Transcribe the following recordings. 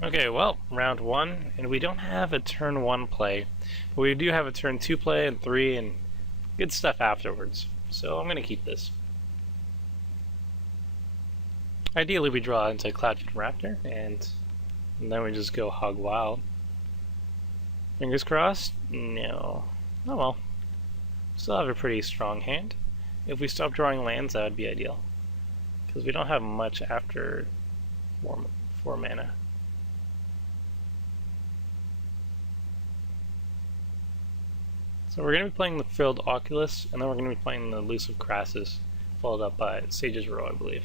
Okay, well, round one, and we don't have a turn 1 play, but we do have a turn 2 play and 3 and good stuff afterwards. So I'm going to keep this. Ideally we draw into Cloudfin Raptor, and then we just go hog wild. Fingers crossed? No. Oh well. Still have a pretty strong hand. If we stop drawing lands, that would be ideal. Because we don't have much after 4 mana. So we're going to be playing the Frilled Oculus, and then we're going to be playing the Elusive Crassus, followed up by Sage's Row, I believe.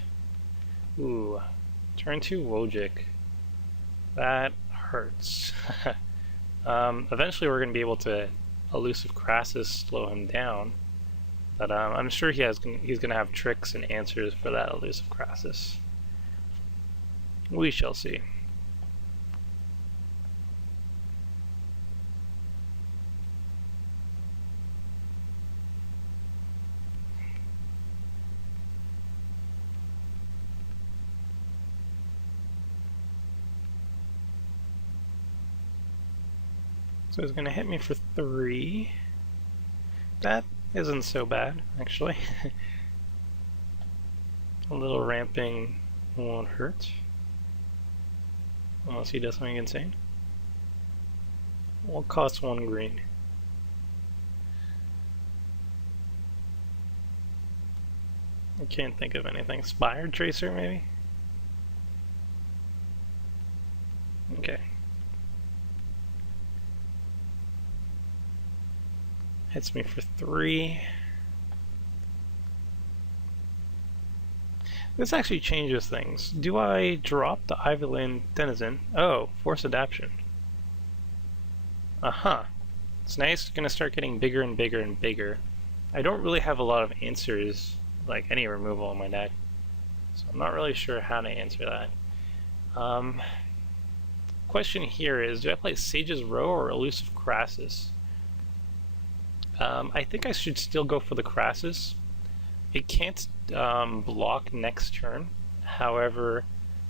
Ooh, turn 2 Wojcik. That hurts. Eventually we're going to be able to Elusive Crassus slow him down, but I'm sure he's going to have tricks and answers for that Elusive Crassus. We shall see. So he's going to hit me for 3. That isn't so bad, actually. A little ramping won't hurt. Unless he does something insane. Will cost 1 green. I can't think of anything. Spire Tracer, maybe? Okay. Hits me for 3. This actually changes things. Do I drop the Ivy Lane Denizen? Oh, Force Adaptation. It's nice. It's gonna start getting bigger and bigger and bigger. I don't really have a lot of answers, like any removal in my deck, so I'm not really sure how to answer that. Question here is, do I play Sage's Row or Elusive Crassus? I think I should still go for the Crassus. It can't block next turn, however,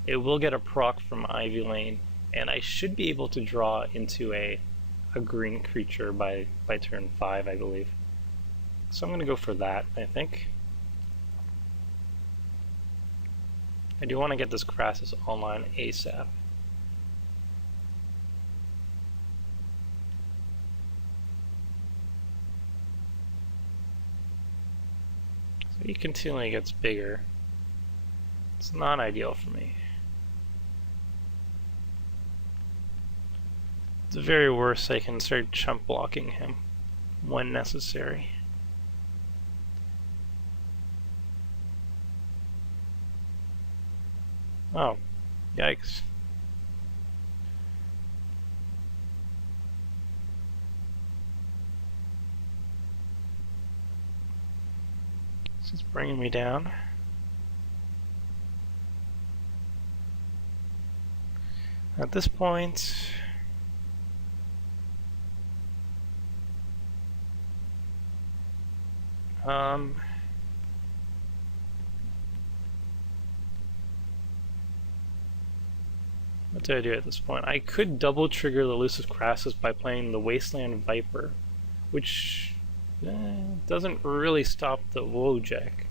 it will get a proc from Ivy Lane, and I should be able to draw into a green creature by turn 5, I believe. So I'm going to go for that, I think. I do want to get this Crassus online ASAP. So he continually gets bigger. It's not ideal for me. At the very worst, I can start chump blocking him when necessary. Oh, yikes. This is bringing me down. At this point, what do I do at this point? I could double trigger the Elusive Crassus by playing the Wasteland Viper, which doesn't really stop the Wojcik.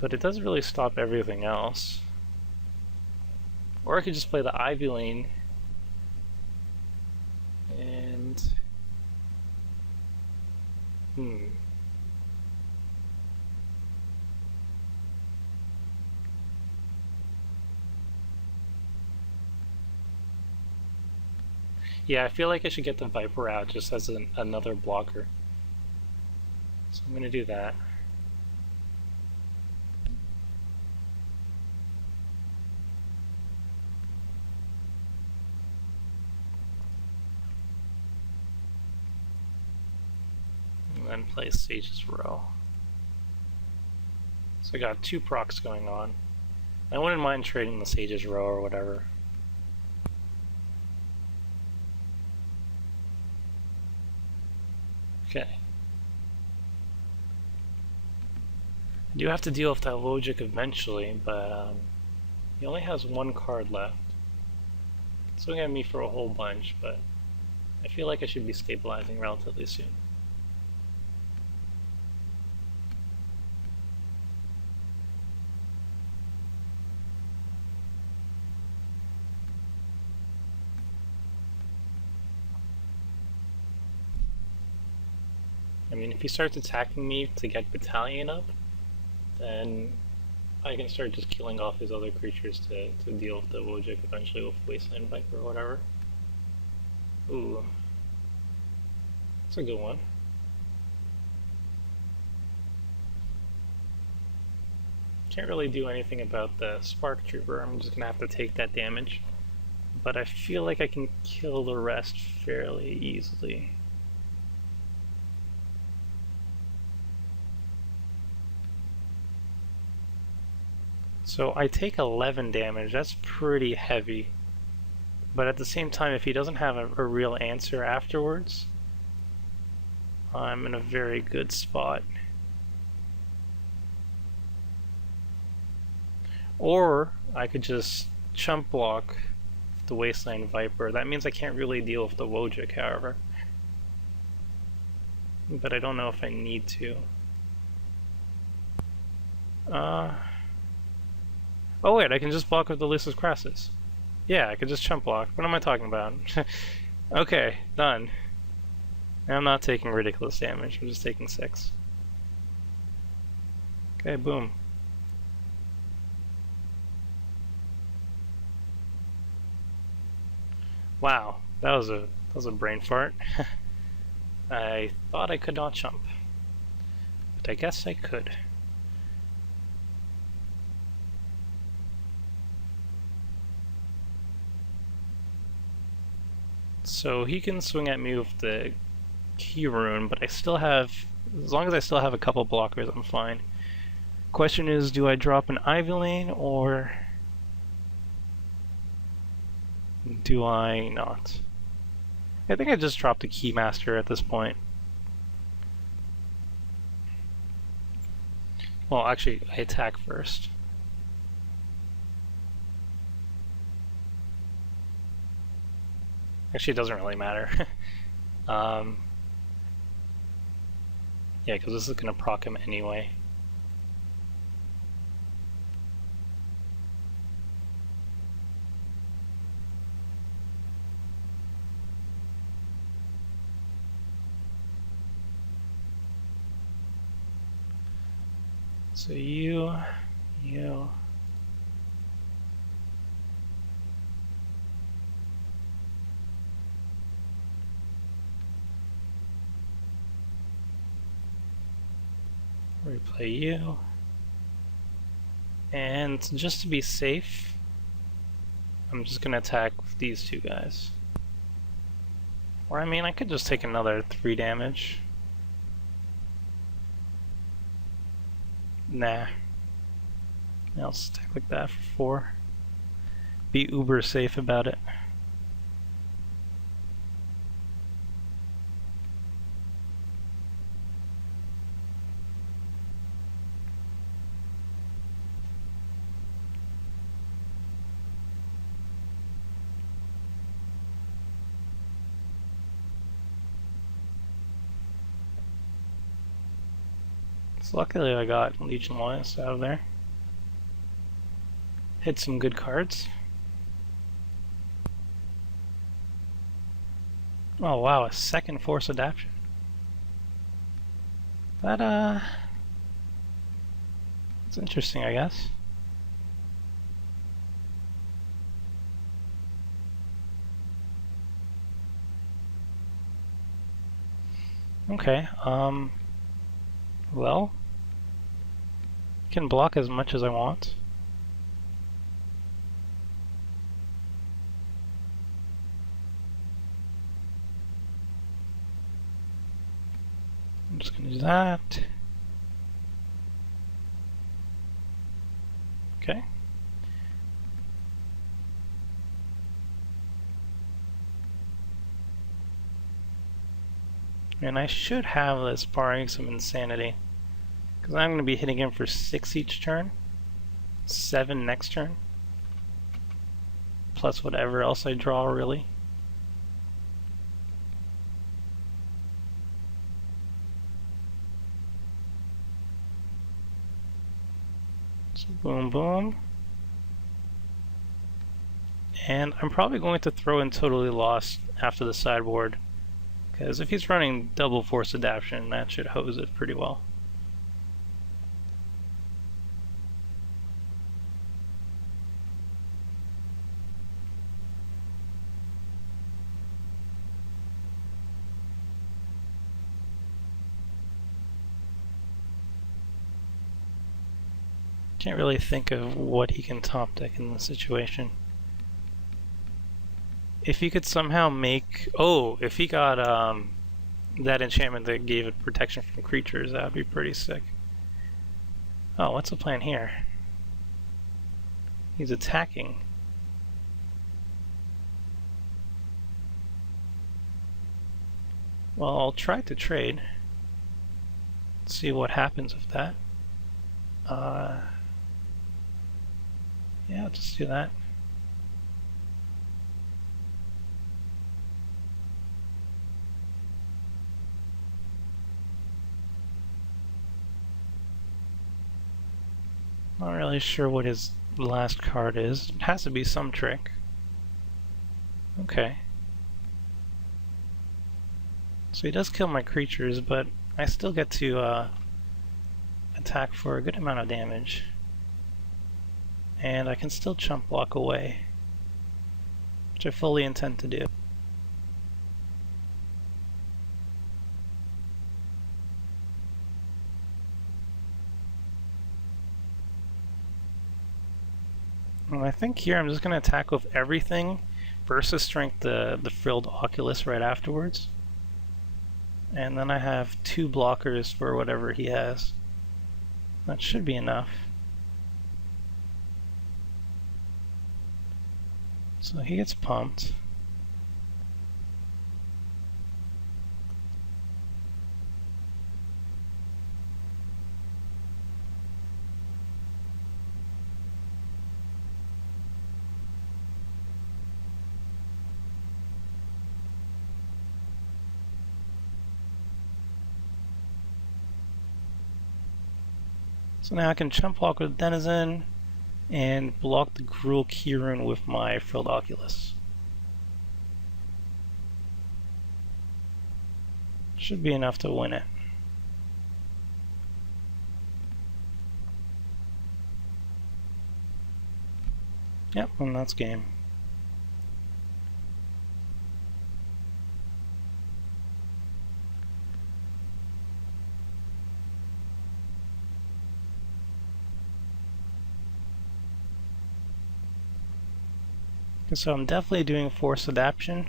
But it doesn't really stop everything else. Or I could just play the Ivy Lane and yeah, I feel like I should get the Viper out just as another blocker. So I'm going to do that. And then play Sage's Row. So I got 2 procs going on. I wouldn't mind trading the Sage's Row or whatever. Okay. I do have to deal with that Wojcik eventually, but He only has one card left. Swing at me for a whole bunch, but I feel like I should be stabilizing relatively soon. I mean, if he starts attacking me to get Battalion up, then I can start just killing off his other creatures to deal with the Wojak eventually with Wasteland Viper or whatever. Ooh. That's a good one. Can't really do anything about the Spark Trooper, I'm just gonna have to take that damage. But I feel like I can kill the rest fairly easily. So I take 11 damage, that's pretty heavy. But at the same time, if he doesn't have a real answer afterwards, I'm in a very good spot. Or I could just chump block the Wasteland Viper. That means I can't really deal with the Wojak, however. But I don't know if I need to. Oh wait, I can just block with the Lucis Crassus. Yeah, I could just chump block. What am I talking about? Okay, done. Now I'm not taking ridiculous damage, I'm just taking 6. Okay, boom. Wow, that was a brain fart. I thought I could not chump, but I guess I could. So he can swing at me with the Key Rune, but I still have, as long as I still have a couple blockers, I'm fine. Question is, do I drop an Ivy Lane or do I not? I think I just dropped a Keymaster at this point. Well, actually, I attack first. Actually, it doesn't really matter. Yeah, because this is going to proc him anyway. So you. Replay you. And just to be safe, I'm just gonna attack with these two guys. Or I mean, I could just take another 3 damage. Nah. I'll stick like that for 4. Be uber safe about it. So luckily I got Legion Loyalist out of there. Hit some good cards. Oh wow, a second Force Adaptation. That, it's interesting, I guess. Okay, well, I can block as much as I want. I'm just gonna do that. Okay. And I should have this barring some insanity, because I'm going to be hitting him for 6 each turn, 7 next turn. plus whatever else I draw, really. So boom, boom. And I'm probably going to throw in Totally Lost after the sideboard, because if he's running double Force Adaptation, that should hose it pretty well. Can't really think of what he can top deck in this situation. If he could somehow make... Oh, if he got that enchantment that gave it protection from creatures, that would be pretty sick. Oh, what's the plan here? He's attacking. Well, I'll try to trade. See what happens with that. Yeah, I'll just do that. Not really sure what his last card is. It has to be some trick. Okay. So he does kill my creatures, but I still get to attack for a good amount of damage. And I can still chump block away, which I fully intend to do. And I think here I'm just going to attack with everything versus strength the frilled Oculus right afterwards. And then I have 2 blockers for whatever he has. That should be enough. So he gets pumped. So now I can chump block with Denizen and block the Gruul Keyrune with my Frilled Oculus. Should be enough to win it. Yep, and that's game. So I'm definitely doing Force Adaptation.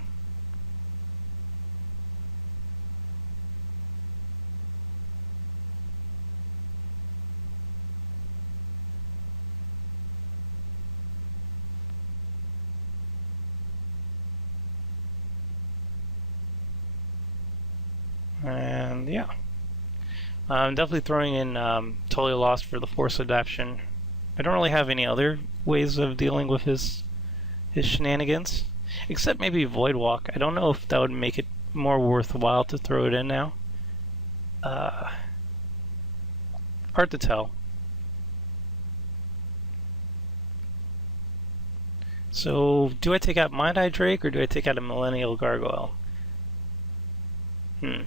And yeah, I'm definitely throwing in Totally Lost for the Force Adaptation. I don't really have any other ways of dealing with his shenanigans, except maybe Void Walk. I don't know if that would make it more worthwhile to throw it in now. Hard to tell. So, do I take out Mind Eye Drake or do I take out a Millennial Gargoyle? I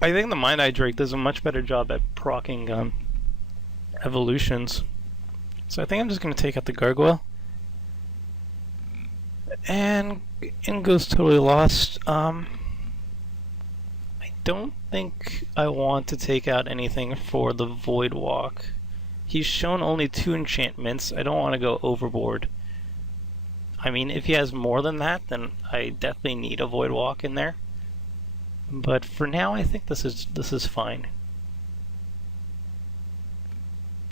think the Mind Eye Drake does a much better job at proccing evolutions. So I think I'm just going to take out the Gargoyle. And in goes Totally Lost. I don't think I want to take out anything for the Void Walk. He's shown only 2 enchantments. I don't want to go overboard. I mean, if he has more than that, then I definitely need a Void Walk in there. But for now, I think this is fine.